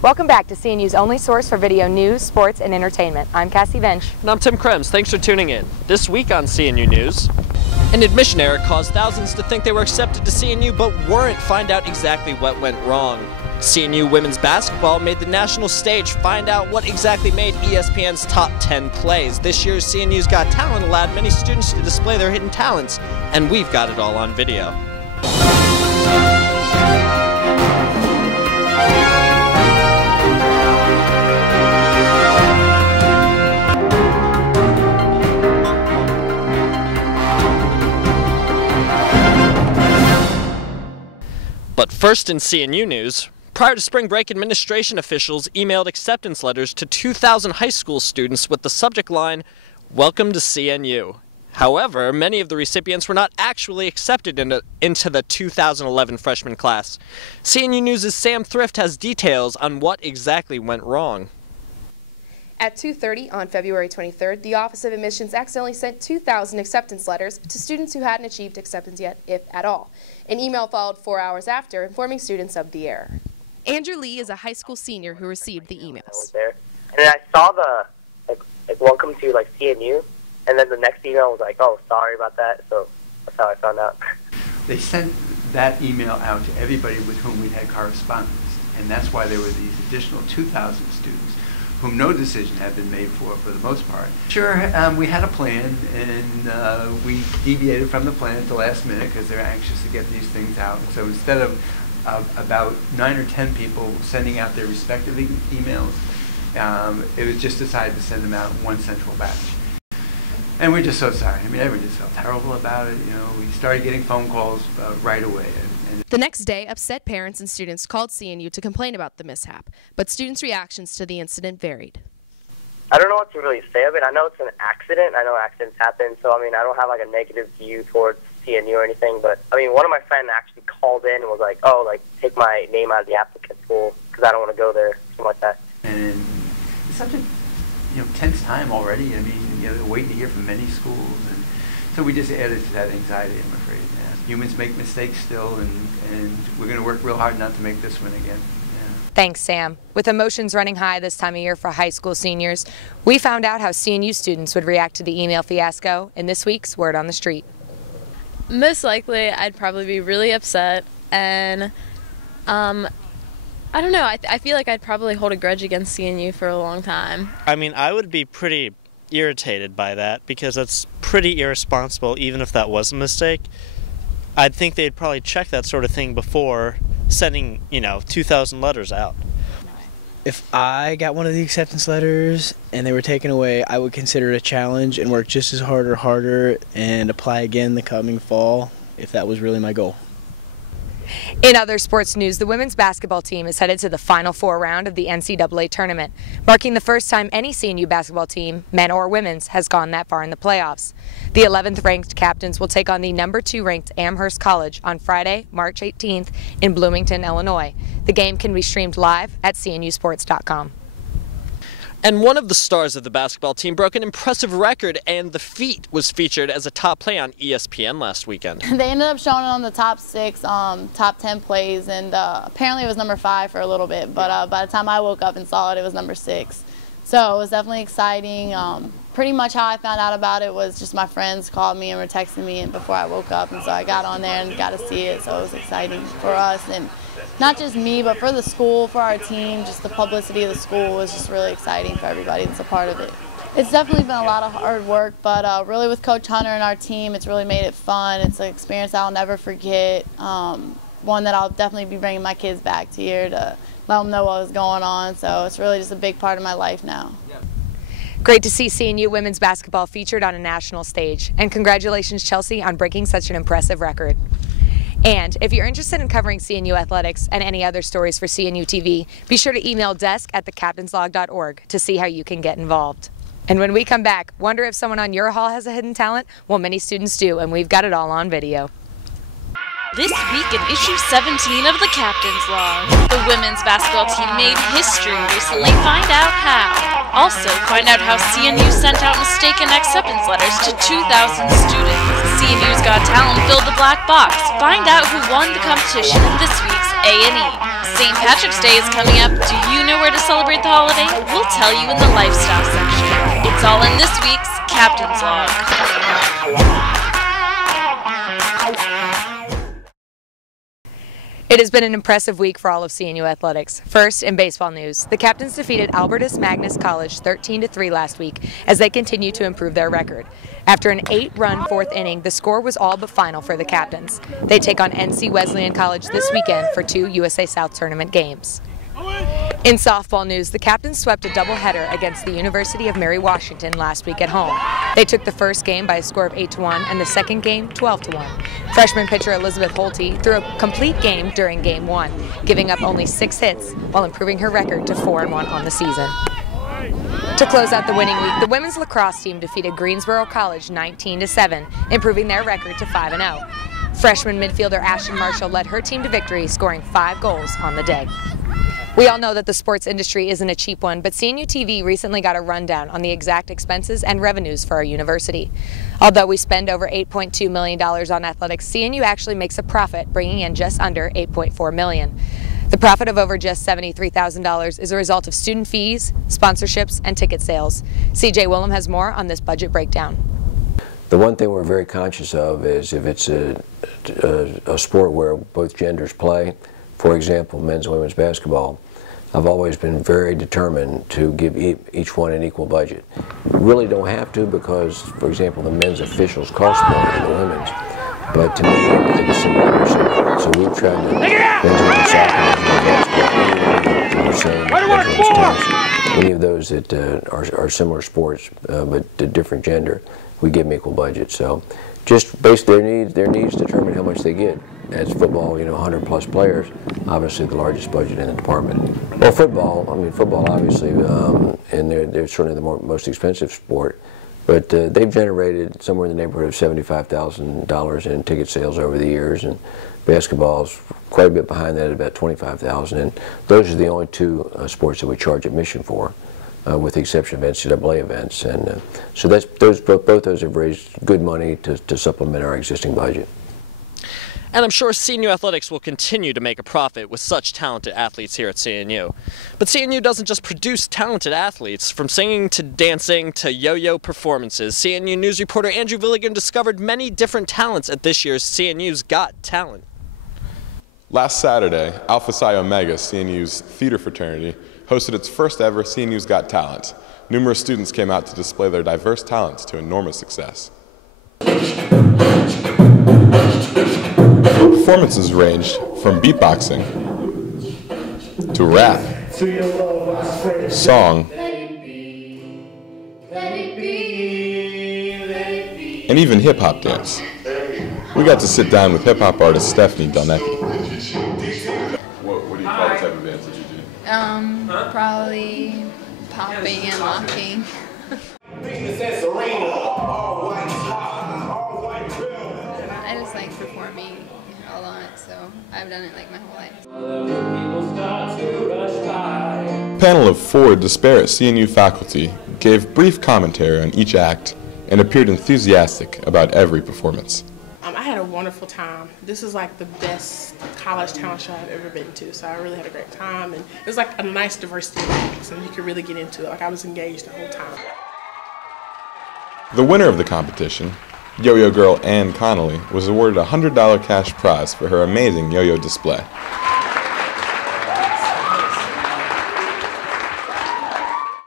Welcome back to CNU's only source for video news, sports, and entertainment. I'm Cassie Vench. And I'm Tim Krems. Thanks for tuning in. This week on CNU News, an admission error caused thousands to think they were accepted to CNU but weren't. Find out exactly what went wrong. CNU women's basketball made the national stage. Find out what exactly made ESPN's top 10 plays. This year's CNU's Got Talent allowed many students to display their hidden talents, and we've got it all on video. But first in CNU news, prior to spring break, administration officials emailed acceptance letters to 2,000 high school students with the subject line, "Welcome to CNU." However, many of the recipients were not actually accepted into the 2011 freshman class. CNU News' Sam Thrift has details on what exactly went wrong. At 2:30 on February 23rd, the Office of Admissions accidentally sent 2,000 acceptance letters to students who hadn't achieved acceptance yet, if at all. An email followed 4 hours after, informing students of the error. Andrew Lee is a high school senior who received the emails. I was there, and then I saw the welcome to CNU, and then the next email was like, "Oh, sorry about that." So that's how I found out. They sent that email out to everybody with whom we had correspondence, and that's why there were these additional 2,000 students whom no decision had been made for the most part. Sure, we had a plan, and we deviated from the plan at the last minute because they're anxious to get these things out. So instead of about 9 or 10 people sending out their respective emails, it was just decided to send them out in one central batch. And we're just so sorry. I mean, everyone just felt terrible about it. You know, we started getting phone calls right away. The next day, upset parents and students called CNU to complain about the mishap, but students' reactions to the incident varied. I don't know what to really say of it. I know it's an accident. I know accidents happen, so I mean, I don't have a negative view towards CNU or anything. But I mean, one of my friends actually called in and was like, "Oh, take my name out of the applicant pool because I don't want to go there," something like that. And it's such a tense time already. I mean, waiting to hear from many schools, and so we just added to that anxiety, I'm afraid. Yeah. Humans make mistakes still, and we're going to work real hard not to make this one again. Yeah. Thanks, Sam. With emotions running high this time of year for high school seniors, we found out how CNU students would react to the email fiasco in this week's Word on the Street. Most likely, I'd probably be really upset, and I don't know, I feel like I'd probably hold a grudge against CNU for a long time. I mean, I would be pretty irritated by that because that's pretty irresponsible, even if that was a mistake. I'd think they'd probably check that sort of thing before sending, 2,000 letters out. If I got one of the acceptance letters and they were taken away, I would consider it a challenge and work just as hard or harder and apply again the coming fall if that was really my goal. In other sports news, the women's basketball team is headed to the Final Four round of the NCAA tournament, marking the first time any CNU basketball team, men or women's, has gone that far in the playoffs. The 11th ranked captains will take on the number 2 ranked Amherst College on Friday, March 18th in Bloomington, Illinois. The game can be streamed live at cnusports.com. And one of the stars of the basketball team broke an impressive record, and the feat was featured as a top play on ESPN last weekend. They ended up showing it on the top 6, top 10 plays, and apparently it was number 5 for a little bit, but by the time I woke up and saw it, it was number 6. So it was definitely exciting. Pretty much how I found out about it was just my friends called me and were texting me before I woke up, and so I got on there and got to see it, so it was exciting for us. And not just me, but for the school, for our team, just the publicity of the school was just really exciting for everybody that's a part of it. It's definitely been a lot of hard work, but really with Coach Hunter and our team, it's really made it fun. It's an experience I'll never forget, one that I'll definitely be bringing my kids back to here to let them know what was going on, so it's really just a big part of my life now. Great to see CNU women's basketball featured on a national stage, and congratulations, Chelsea, on breaking such an impressive record. And if you're interested in covering CNU athletics and any other stories for CNU TV, be sure to email desk@thecaptainslog.org to see how you can get involved. And when we come back, wonder if someone on your hall has a hidden talent? Well, many students do, and we've got it all on video. This week in issue 17 of the Captain's Log, the women's basketball team made history recently. Find out how. Also, find out how CNU sent out mistaken acceptance letters to 2,000 students. CNU's Got Talent filled the black box. Find out who won the competition in this week's A&E. St. Patrick's Day is coming up. Do you know to wear to celebrate the holiday? We'll tell you in the lifestyle section. It's all in this week's Captain's Log. It has been an impressive week for all of CNU athletics. First, in baseball news, the Captains defeated Albertus Magnus College 13-3 last week as they continue to improve their record. After an 8-run fourth inning, the score was all but final for the Captains. They take on NC Wesleyan College this weekend for 2 USA South Tournament games. In softball news, the Captains swept a doubleheader against the University of Mary Washington last week at home. They took the first game by a score of 8-1 and the second game 12-1. Freshman pitcher Elizabeth Holte threw a complete game during Game 1, giving up only 6 hits while improving her record to 4-1 on the season. To close out the winning week, the women's lacrosse team defeated Greensboro College 19-7, improving their record to 5-0. Freshman midfielder Ashton Marshall led her team to victory, scoring 5 goals on the day. We all know that the sports industry isn't a cheap one, but CNU TV recently got a rundown on the exact expenses and revenues for our university. Although we spend over $8.2 million on athletics, CNU actually makes a profit, bringing in just under $8.4 million. The profit of over just $73,000 is a result of student fees, sponsorships, and ticket sales. CJ Willem has more on this budget breakdown. The one thing we're very conscious of is if it's a sport where both genders play, for example, men's and women's basketball, I've always been very determined to give each one an equal budget. We really don't have to because, for example, the men's officials cost more than the women's. But to me, I think it's similar. So we've tried to men's soccer, any of those that are similar sports but a different gender, we give them equal budget. So just based their needs determine how much they get. As football, 100-plus players, obviously the largest budget in the department. Well, football obviously, and they're certainly the most expensive sport, but they've generated somewhere in the neighborhood of $75,000 in ticket sales over the years, and basketball's quite a bit behind that at about $25,000, and those are the only 2 sports that we charge admission for, with the exception of NCAA events, and so both those have raised good money to supplement our existing budget. And I'm sure CNU Athletics will continue to make a profit with such talented athletes here at CNU. But CNU doesn't just produce talented athletes. From singing to dancing to yo-yo performances, CNU News reporter Andrew Villigan discovered many different talents at this year's CNU's Got Talent. Last Saturday, Alpha Psi Omega, CNU's theater fraternity, hosted its first ever CNU's Got Talent. Numerous students came out to display their diverse talents to enormous success. Performances ranged from beatboxing to rap, song, and even hip-hop dance. We got to sit down with hip-hop artist Stephanie Delnecki. What do you call the type of dance that you do? Probably popping and locking. I just like performing a lot, so I've done it like my whole life. A panel of 4 disparate CNU faculty gave brief commentary on each act and appeared enthusiastic about every performance. I had a wonderful time. This is like the best college talent show I've ever been to, so I really had a great time, and it was like a nice diversity of acts, and you could really get into it. Like I was engaged the whole time. The winner of the competition, yo-yo girl Ann Connolly, was awarded a $100 cash prize for her amazing yo-yo display.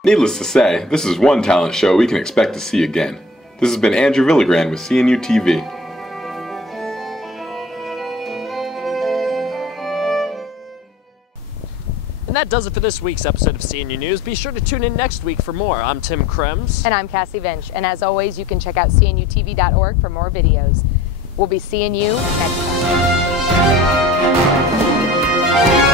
Needless to say, this is one talent show we can expect to see again. This has been Andrew Villigan with CNU TV. And that does it for this week's episode of CNU News. Be sure to tune in next week for more. I'm Tim Krems. And I'm Cassie Vinch. And as always, you can check out cnutv.org for more videos. We'll be seeing you next time.